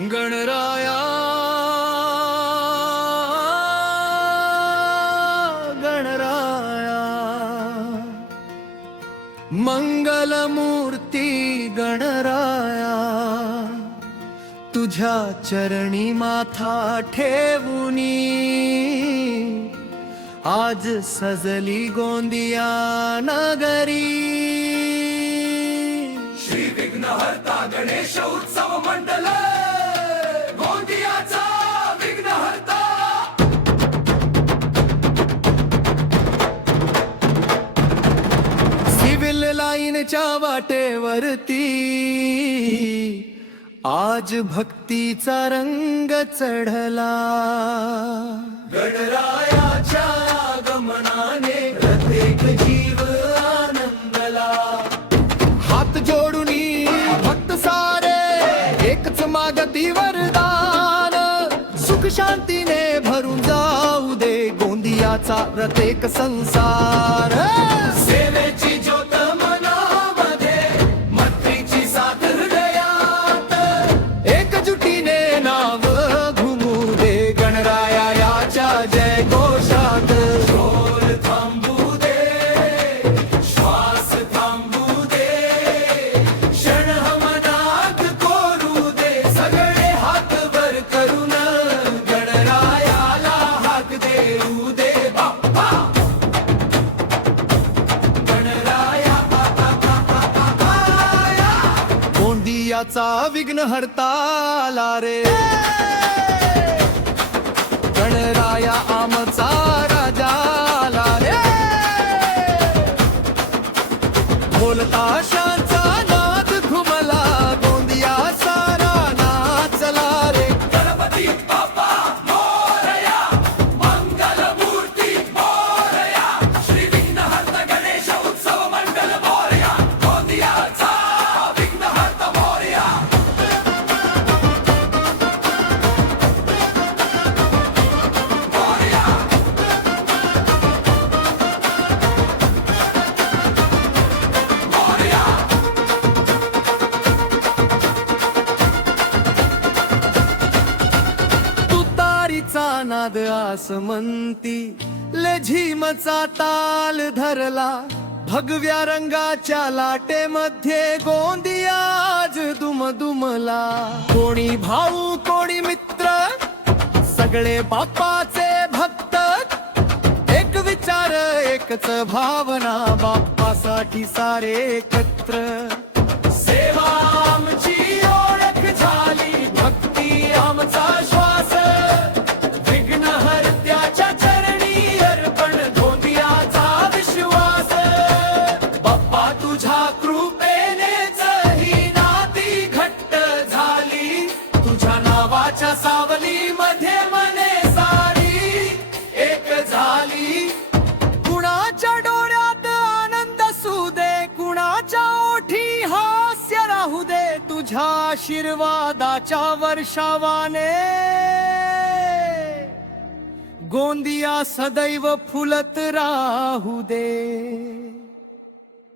गणराया गणराया मंगलमूर्ती गणराया तुझ्या चरणी माथा ठेवूनी आज सजली गोंदिया नगरी। श्री विघ्नहर्ता गणेश उत्सव मंडल गोंदियाचा विघ्नहर्ता। सिव्हिल लाईनच्या वाटेवरती आज भक्तीचा रंग चढला। गणरायाच्या आगमनाने प्रत्येक जीव आनंदला। हात जोडूनी भक्त सारे एकच मागती वरदान, सुख शांतीने भरून जाऊ दे गोंदियाचा प्रत्येक संसार। सेवेची ज्योत मनामध्ये मंत्रीची साथ हृदयात, एकजुटीने नाव घुमू दे गणराया याच्या जय घोषात। ढोल थांबू दे, श्वास थांबू दे, क्षण हमनात कोरू दे, सगळे हात वर करून गणरायाला हाक देऊ दे। बाप्पा गणराया गोंदियाचा विघ्नहर्ता आला रे, गणराया आमचा राजा आला रे। ढोलताशांचा नाद घुमला, गोंदिया सारा नाचला रे। गणपती बाप्पा मोरया, मंगलमूर्ती मोरया, श्री विघ्नहर्ता गणेश उत्सव मंडल मोरया, गोंदियाचा विघ्नहर्ता मोरया। मोरया मोरया तुतारीचा नाद आसमंती, लेझिमचा ताल धरला, भगव्या रंगाच्या लाटेमध्ये गोंदिया आज दुमदुमला। कोणी भाऊ कोणी मित्र, सगळे बाप्पाचे भक्त, एक विचार एकच भावना, बाप्पासाठी सारे एकत्र। सेवा आमची ओळख झाली, भक्ती आमचा श्वास, विघ्नहर्त्याच्या चरणी अर्पण गोंदियाचा विश्वास। बाप्पा तुझ्या कृपेनेच ही नाती घट्ट झाली, तुझ्या नावाच्या सावलीमध्ये मने सारी एक झाली। कुणाच्या डोळ्यात आनंद असू दे, कुणाच्या ओठी हास्य राहू दे, तुझ्या आशीर्वादाच्या वर्षावाने गोंदिया सदैव फुलत राहू दे।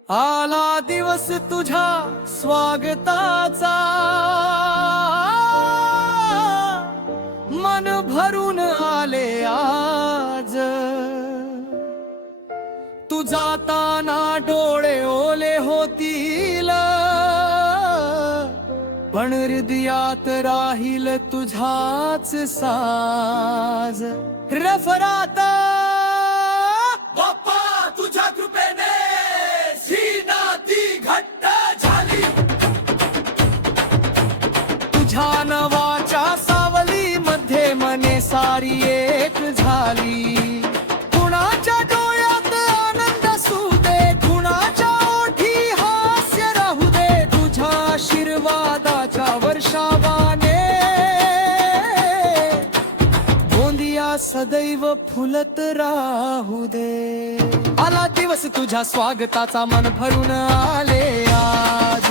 आला दिवस तुझ्या स्वागताचा, मन भरून आले आज। तू जाताना डोळे ओले होतील, पण हृदयात राहील तुझाच साज। रफरात बाप्पा तुझ्या कृपेने ही नाती घट्ट झाली, तुझ्या नवाच्या सावलीमध्ये मने सारी एक झाली। कुणाच्या डोळ्यात आनंद असू दे, कुणाच्या ओठी हास्य राहू दे, तुझ्या आशीर्वादाच्या वर्षावाने गोंदिया सदैव फुलत राहू दे। आला दिवस तुझ्या स्वागताचा, मन भरून आले आज।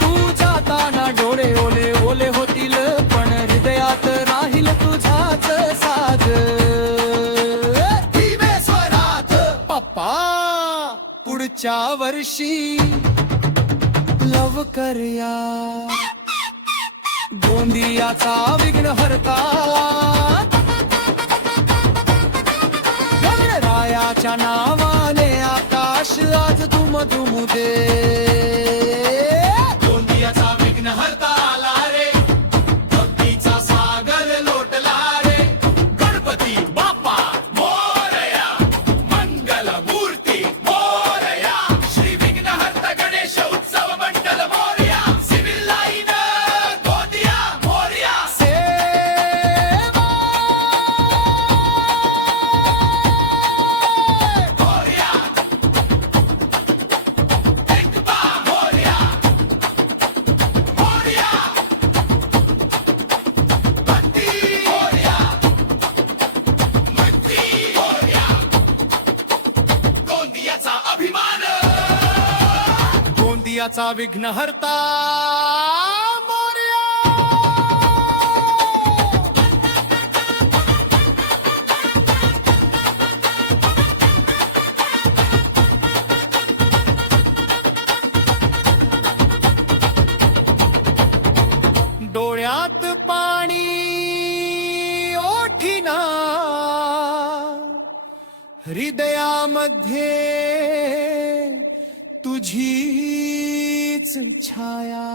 तू जाताना डोळे ओले ओले होतील, पण हृदयात राहील तुझाच साज। दिवेश्वरात पप्पा पुढच्या वर्षी लवकर या। गोंदियाचा विघ्नहर्ता गणरायाच्या नावाने आकाश आज दुमदुमू दे. गोंदियाचा विघ्नहर्ता आला रे, भक्तीचा सागर लोटला रे. गणपती बाप्पा मोरया, मंगल मूर्ती मोरया. श्री विघ्नहर्ता गणेश उत्सव मंडळ मोरया. Civil line Gondia Morya. सेवा मोरया, एकबा मोरया. मोरया, भक्ती मोरया, भक्ती मोरया. गोंदियाचा अभिमान. गोंदियाचा विघ्नहर्ता मोरया. डोळ्यात पाणी ओठीना हृदयामध्ये तुझीच छाया.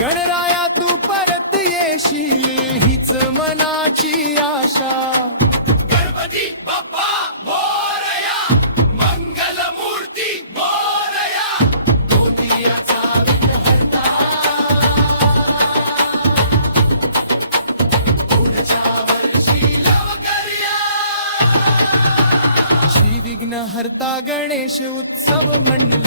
गणराया तू परत येशील हीच मनाची आशा. गणपती बाप्पा मोरया, मंगल मूर्ती मोरया. गोंदियाचा विघ्नहर्ता पुढच्या वर्षी लवकर या. श्री विघ्नहर्ता गणेश उत्सव मंडळ.